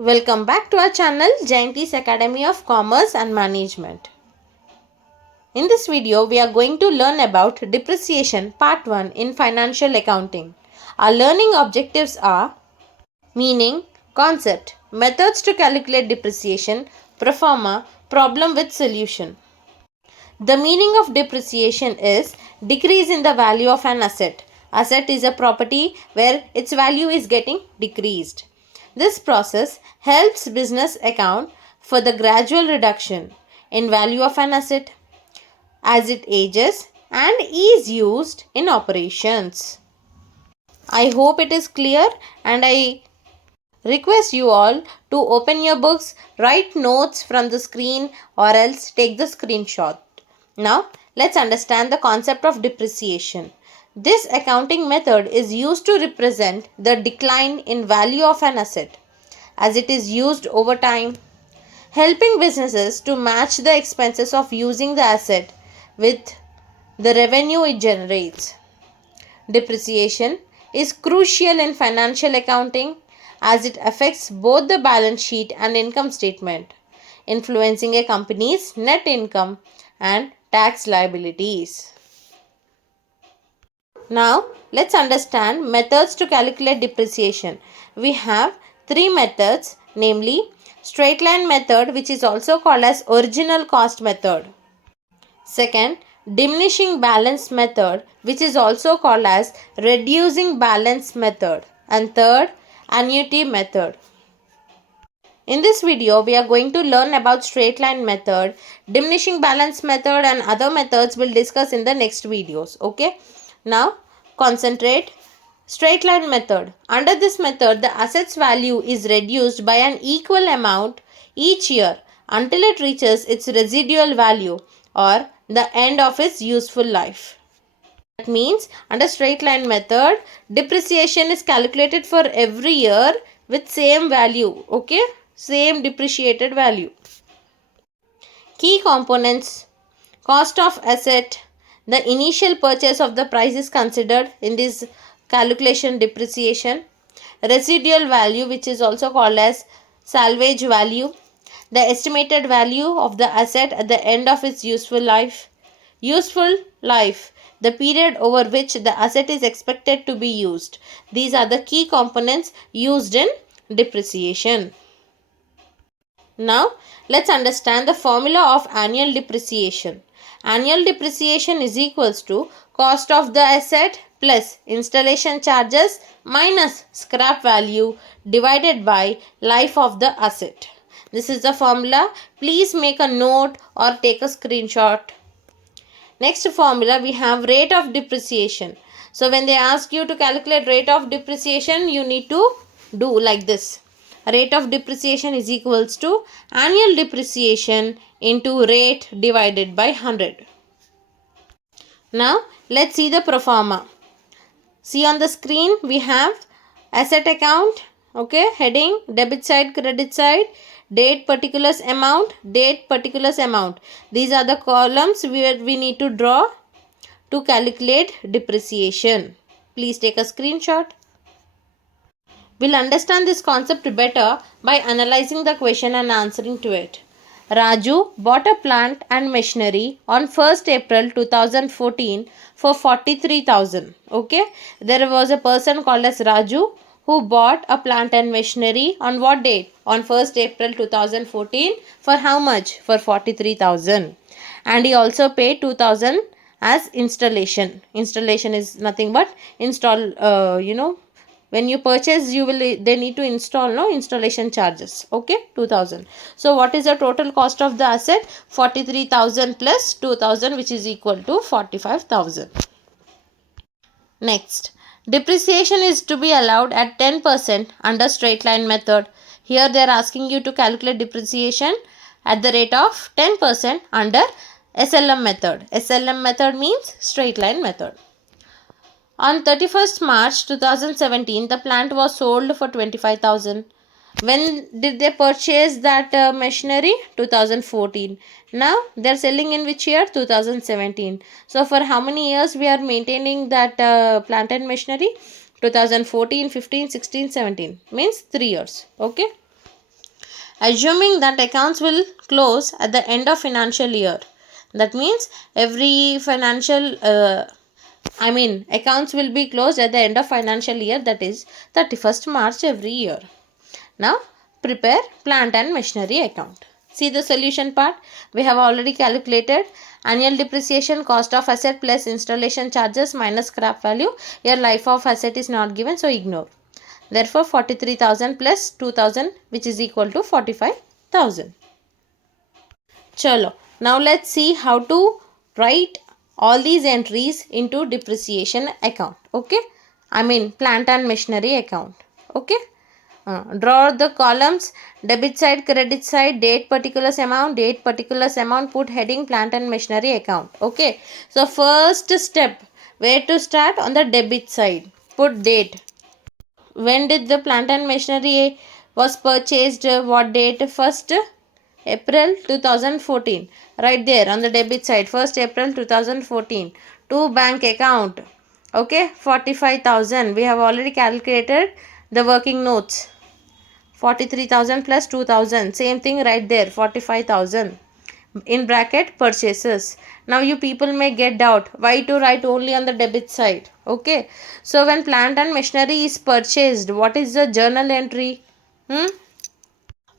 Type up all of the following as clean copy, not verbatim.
Welcome back to our channel Jayanthi's Academy of Commerce and Management. In this video, we are going to learn about depreciation part 1 in financial accounting. Our learning objectives are meaning, concept, methods to calculate depreciation, pro forma, problem with solution. The meaning of depreciation is decrease in the value of an asset. Asset is a property where its value is getting decreased. This process helps business account for the gradual reduction in value of an asset as it ages and is used in operations. I hope it is clear, and I request you all to open your books, write notes from the screen, or else take the screenshot. Now, let's understand the concept of depreciation. This accounting method is used to represent the decline in value of an asset as it is used over time, helping businesses to match the expenses of using the asset with the revenue it generates. Depreciation is crucial in financial accounting as it affects both the balance sheet and income statement, influencing a company's net income and tax liabilities. Now, let's understand methods to calculate depreciation. We have three methods, namely straight line method, which is also called as original cost method. Second, diminishing balance method, which is also called as reducing balance method. And third, annuity method. In this video, we are going to learn about straight line method, diminishing balance method, and other methods we'll discuss in the next videos. Okay. Now, concentrate. Straight line method. Under this method, the asset's value is reduced by an equal amount each year until it reaches its residual value or the end of its useful life. That means under straight line method, depreciation is calculated for every year with same value. Okay. Same depreciated value. Key components: cost of asset. The initial purchase of the price is considered in this calculation depreciation. Residual value, which is also called as salvage value. The estimated value of the asset at the end of its useful life. Useful life, the period over which the asset is expected to be used. These are the key components used in depreciation. Now, let's understand the formula of annual depreciation. Annual depreciation is equals to cost of the asset plus installation charges minus scrap value divided by life of the asset. This is the formula. Please make a note or take a screenshot. Next formula, we have rate of depreciation. So when they ask you to calculate rate of depreciation, you need to do like this. Rate of depreciation is equals to annual depreciation into rate divided by 100. Now, let's see the pro forma. See on the screen, we have asset account, okay, heading, debit side, credit side, date particulars amount, date particulars amount. These are the columns where we need to draw to calculate depreciation. Please take a screenshot. We'll understand this concept better by analyzing the question and answering to it. Raju bought a plant and machinery on 1st April 2014 for 43,000. Okay, there was a person called as Raju who bought a plant and machinery on what date? On 1st April 2014 for how much? For 43,000. And he also paid 2,000 as installation. Installation is nothing but install, when you purchase, they need to install installation charges. Okay, 2,000. So what is the total cost of the asset? 43,000 plus 2,000, which is equal to 45,000. Next, depreciation is to be allowed at 10% under straight line method. Here they are asking you to calculate depreciation at the rate of 10% under SLM method. SLM method means straight line method. On 31st March 2017, the plant was sold for 25,000. When did they purchase that machinery? 2014. Now they are selling in which year? 2017. So for how many years we are maintaining that plant and machinery? 2014, 15, 16, 17. Means 3 years. Okay. assuming that accounts will close at the end of financial year. That means every financial accounts will be closed at the end of financial year, that is 31st March every year. Now prepare plant and machinery account. See the solution part. We have already calculated annual depreciation, cost of asset plus installation charges minus scrap value. Your life of asset is not given, so ignore. Therefore 43,000 plus 2,000, which is equal to 45,000. Chalo. Now let's see how to write all these entries into depreciation account. Okay. Plant and machinery account. Okay. Draw the columns: debit side, credit side, date particulars amount, put heading plant and machinery account. Okay. So first step, where to start? On the debit side, put date. When did the plant and machinery was purchased? What date? 1st April 2014. Right there on the debit side, 1st April 2014. To bank account. Okay, 45,000. We have already calculated the working notes. 43,000 plus 2,000. Same thing right there, 45,000. In bracket purchases. Now you people may get doubt why to write only on the debit side. Okay, so when plant and machinery is purchased, what is the journal entry?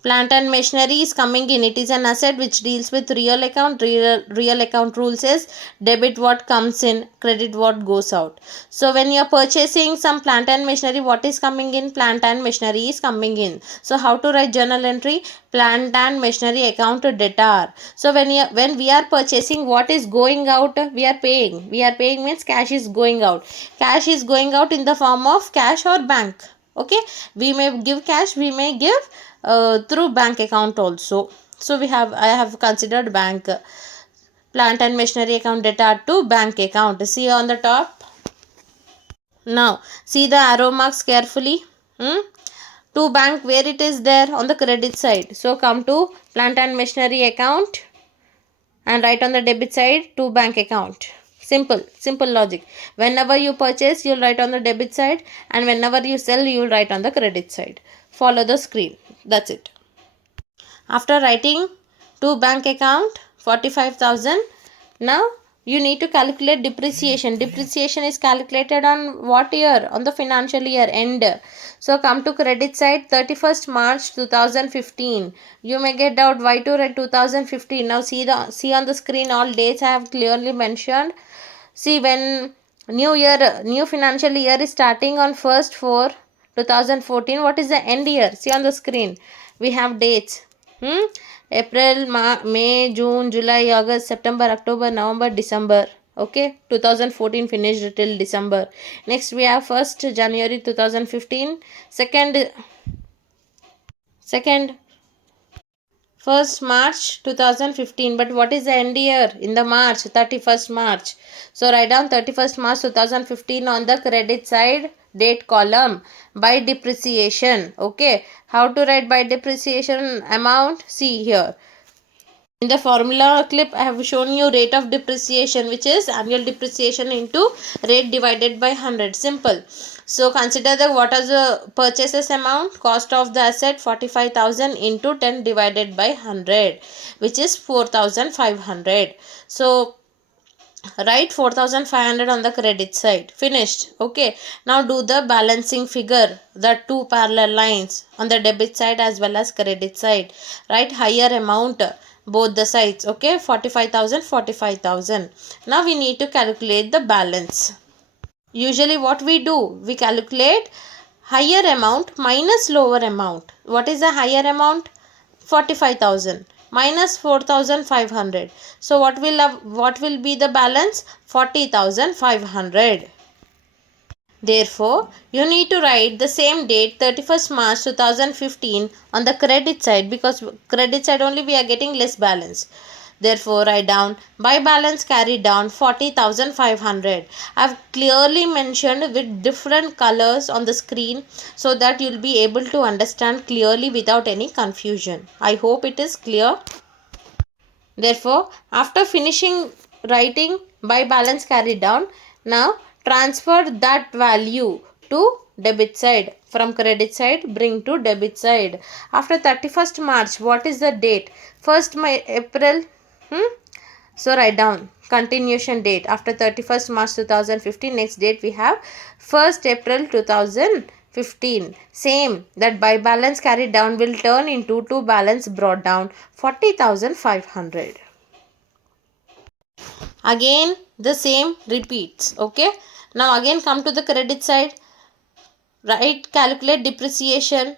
Plant and machinery is coming in. It is an asset which deals with real account. Real account rule says debit what comes in, credit what goes out. So when you are purchasing some plant and machinery, what is coming in? Plant and machinery is coming in. So how to write journal entry? Plant and machinery account debtor. So when we are purchasing, what is going out? We are paying. We are paying means cash is going out. Cash is going out in the form of cash or bank. Okay, we may give cash, we may give through bank account also. So I have considered bank. Plant and machinery account debtor to bank account. See on the top. Now see the arrow marks carefully. To bank, where it is there? On the credit side. So come to plant and machinery account and write on the debit side to bank account. Simple logic. Whenever you purchase, you'll write on the debit side, and whenever you sell, you'll write on the credit side. Follow the screen. That's it. After writing to bank account 45,000, now you need to calculate depreciation. Depreciation is calculated on what year? On the financial year end. So come to credit side, 31st March 2015. You may get doubt why to write 2015. Now see on the screen all dates I have clearly mentioned. See, when new financial year is starting on 1st 4 2014, what is the end year? See on the screen. We have dates. April, May, June, July, August, September, October, November, December. Okay, 2014 finished till December. Next we have 1st January 2015, second 1st March 2015. But what is the end year? In the March, 31st March. So write down 31st March 2015 on the credit side, date column, by depreciation. Okay, how to write by depreciation amount? See here. In the formula clip, I have shown you rate of depreciation, which is annual depreciation into rate divided by 100. Simple. So consider what is the purchases amount, cost of the asset 45,000 into 10 divided by 100, which is 4,500. So write 4,500 on the credit side. Finished. Okay, now do the balancing figure, the two parallel lines on the debit side as well as credit side. Write higher amount both the sides. Okay, 45,000. Now we need to calculate the balance. Usually what we do, we calculate higher amount minus lower amount. What is the higher amount? 45,000 minus 4,500. So what will be the balance? 40,500. Therefore, you need to write the same date, 31st March 2015 on the credit side, because credit side only we are getting less balance. Therefore, write down by balance carried down 40,500. I have clearly mentioned with different colors on the screen so that you will be able to understand clearly without any confusion. I hope it is clear. Therefore, after finishing writing by balance carried down, now transfer that value to debit side. From credit side, bring to debit side. After 31st March, what is the date? 1st April. So write down continuation date. After 31st March 2015, next date we have 1st April 2015. Same, that by balance carried down will turn into to balance brought down, 40,500. Again the same repeats. Okay. Now again come to the credit side. Right, calculate depreciation.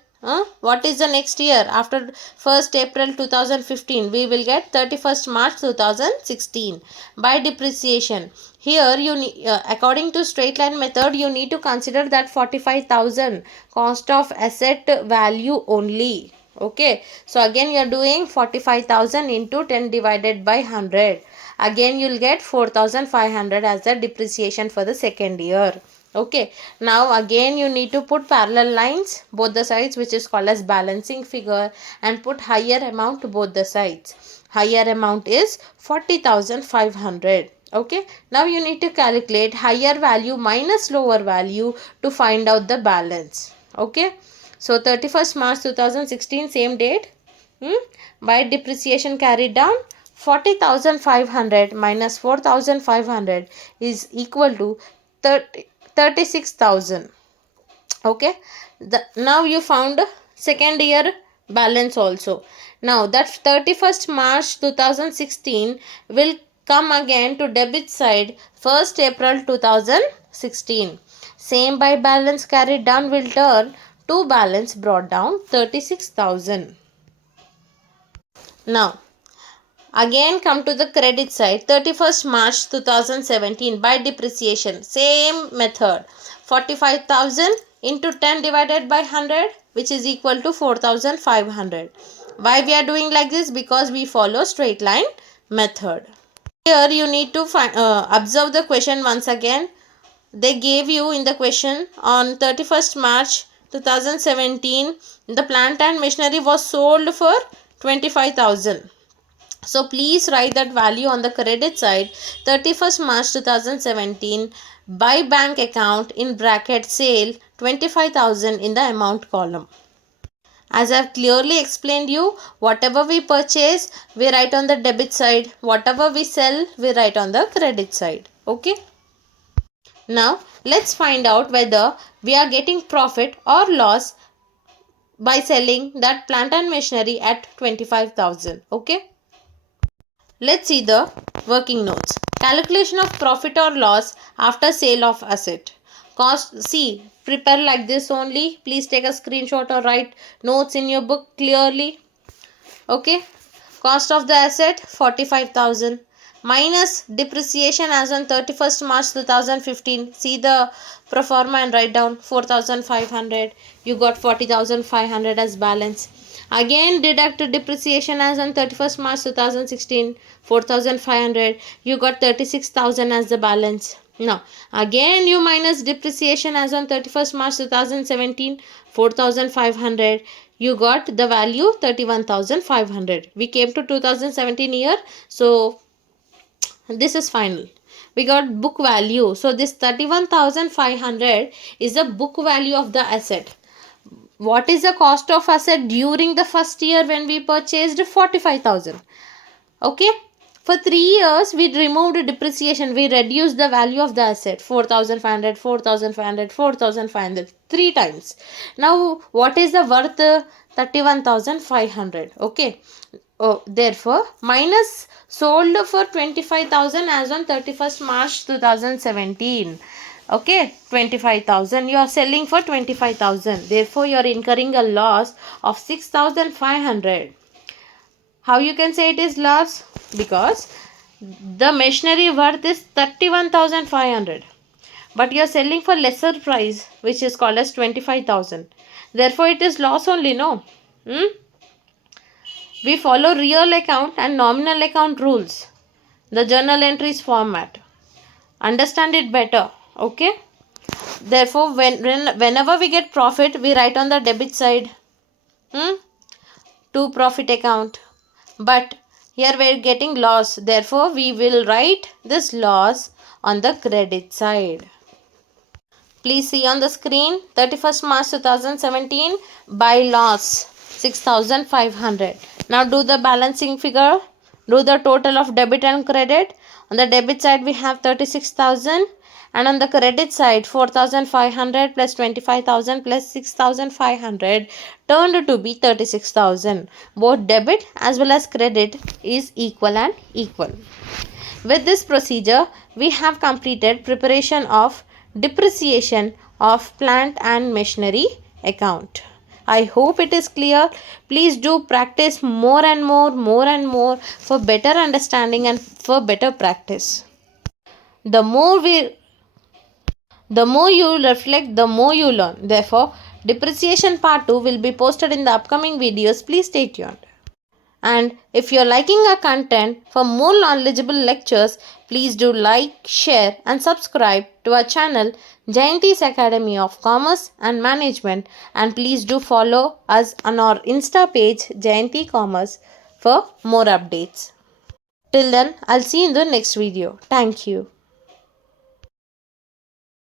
What is the next year? After 1st April 2015, we will get 31st March 2016 by depreciation. Here you need, according to straight line method, you need to consider that 45,000 cost of asset value only. Okay, so again you are doing 45,000 into 10 divided by 100. Again you will get 4,500 as the depreciation for the second year. Okay, now again you need to put parallel lines both the sides, which is called as balancing figure, and put higher amount to both the sides. Higher amount is 40,500. Okay, now you need to calculate higher value minus lower value to find out the balance. Okay, so 31st March 2016, same date. By depreciation carried down, 40,500 minus 4,500 is equal to 36,000. Okay, now you found second year balance also. Now that 31st March 2016 will come again to debit side 1st April 2016. Same by balance carried down will turn to balance brought down, 36,000. Now again come to the credit side, 31st March 2017 by depreciation, same method, 45,000 into 10 divided by 100, which is equal to 4,500. Why we are doing like this? Because we follow straight line method. Here you need to observe the question once again. They gave you in the question on 31st March 2017 the plant and machinery was sold for 25,000. So please write that value on the credit side, 31st March 2017 by bank account in bracket sale, 25,000 in the amount column. As I have clearly explained you, whatever we purchase, we write on the debit side. Whatever we sell, we write on the credit side. Okay. Now let's find out whether we are getting profit or loss by selling that plant and machinery at 25,000. Okay. Let's see the working notes. Calculation of profit or loss after sale of asset. Cost, see, prepare like this only. Please take a screenshot or write notes in your book clearly. Okay. Cost of the asset 45,000 minus depreciation as on 31st March 2015. See the pro forma and write down 4,500. You got 40,500 as balance. Again deduct depreciation as on 31st March 2016, 4,500. You got 36,000 as the balance. Now again you minus depreciation as on 31st March 2017, 4,500. You got the value 31,500. We came to 2017 year, so this is final. We got book value. So this 31,500 is the book value of the asset. What is the cost of asset during the first year when we purchased? 45,000. Okay. For 3 years, we removed depreciation. We reduced the value of the asset. 4,500, 4,500, 4,500. 3 times. Now, what is the worth? 31,500. Okay. Oh, therefore, minus sold for 25,000 as on 31st March 2017. Okay, 25,000. You are selling for 25,000. Therefore, you are incurring a loss of 6,500. How you can say it is loss? Because the machinery worth is 31,500. But you are selling for lesser price, which is called as 25,000. Therefore, it is loss only, no? We follow real account and nominal account rules. The journal entries format. Understand it better. Okay. Therefore, whenever we get profit, we write on the debit side. To profit account. But here we are getting loss. Therefore, we will write this loss on the credit side. Please see on the screen 31st March 2017 by loss 6500. Now do the balancing figure. Do the total of debit and credit. On the debit side we have 36,000 and on the credit side 4,500 plus 25,000 plus 6,500 turned to be 36,000. Both debit as well as credit is equal and equal. With this procedure, we have completed preparation of depreciation of plant and machinery account. I hope it is clear. Please do practice more and more for better understanding and for better practice. The more you reflect, the more you learn. Therefore, depreciation part 2 will be posted in the upcoming videos. Please stay tuned. And if you're liking our content for more knowledgeable lectures, please do like, share and subscribe to our channel Jayanthi's Academy of Commerce and Management, and please do follow us on our Insta page Jayanthi Commerce for more updates. Till then, I'll see you in the next video. Thank you.